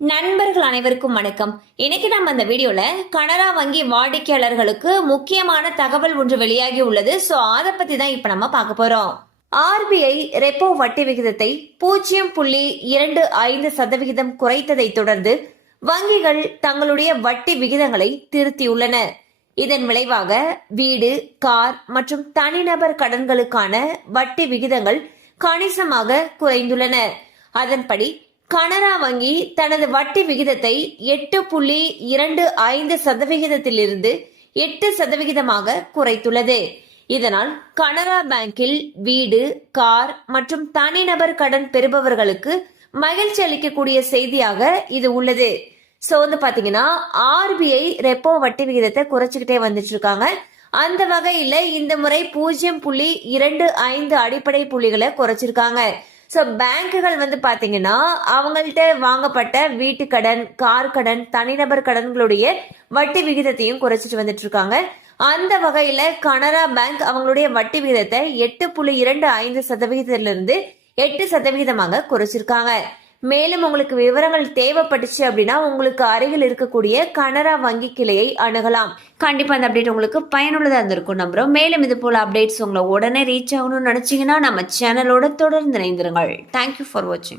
நண்பர்கள் அனைவருக்கும் வணக்கம். இன்னைக்கு நம்ம அந்த வீடியோல கனரா வங்கி வாடிக்கையாளர்களுக்கு முக்கியமான தகவல் ஒன்று வெளியாகி உள்ளது. சோ அதை பத்தி தான் இப்ப நம்ம பார்க்க போறோம். ஆர்பிஐ ரெப்போ வட்டி விகிதத்தை 0.25% குறைத்ததை தொடர்ந்து வங்கிகள் தங்களுடைய வட்டி விகிதங்களை திருத்தியுள்ளன. இதன் விளைவாக வீடு, கார் மற்றும் தனிநபர் கடன்களுக்கான வட்டி விகிதங்கள் கணிசமாக குறைந்துள்ளன. அதன்படி கனரா வங்கி தனது வட்டி விகிதத்தை 8.25%இலிருந்து 8% குறைத்துள்ளது. இதனால் கனரா பேங்கில் வீடு, கார் மற்றும் தனிநபர் கடன் பெறுபவர்களுக்கு மகிழ்ச்சி அளிக்கக்கூடிய செய்தியாக இது உள்ளது. சோ பாத்தீங்கன்னா ஆர்பிஐ ரெப்போ வட்டி விகிதத்தை குறைச்சுக்கிட்டே வந்துட்டு இருக்காங்க. அந்த வகையில இந்த முறை 0.25 அடிப்படை புள்ளிகளை குறைச்சிருக்காங்க. சோ பேங்குகள் பாத்தீங்கன்னா அவங்கள்ட்ட வாங்கப்பட்ட வீட்டு கடன், கார் கடன், தனிநபர் கடன்களுடைய வட்டி விகிதத்தையும் குறைச்சிட்டு வந்துட்டு இருக்காங்க. அந்த வகையில கனரா பேங்க் அவங்களுடைய வட்டி விகிதத்தை 8.25%இலிருந்து 8% குறைச்சிருக்காங்க. மேலும் உங்களுக்கு விவரங்கள் தேவைப்பட்டுச்சு அப்படின்னா உங்களுக்கு அருகில் இருக்கக்கூடிய கனரா வங்கி கிளையை அணுகலாம். கண்டிப்பா அந்த அப்டேட் உங்களுக்கு பயனுள்ளதா இருந்திருக்கும் நம்புறோம். மேலும் இது போல அப்டேட்ஸ் உங்களை உடனே ரீச் ஆகணும்னு நினைச்சீங்கன்னா நம்ம சேனலோட தொடர்ந்து இணைந்திருங்கள். தேங்க்யூ ஃபார் வாட்சிங்.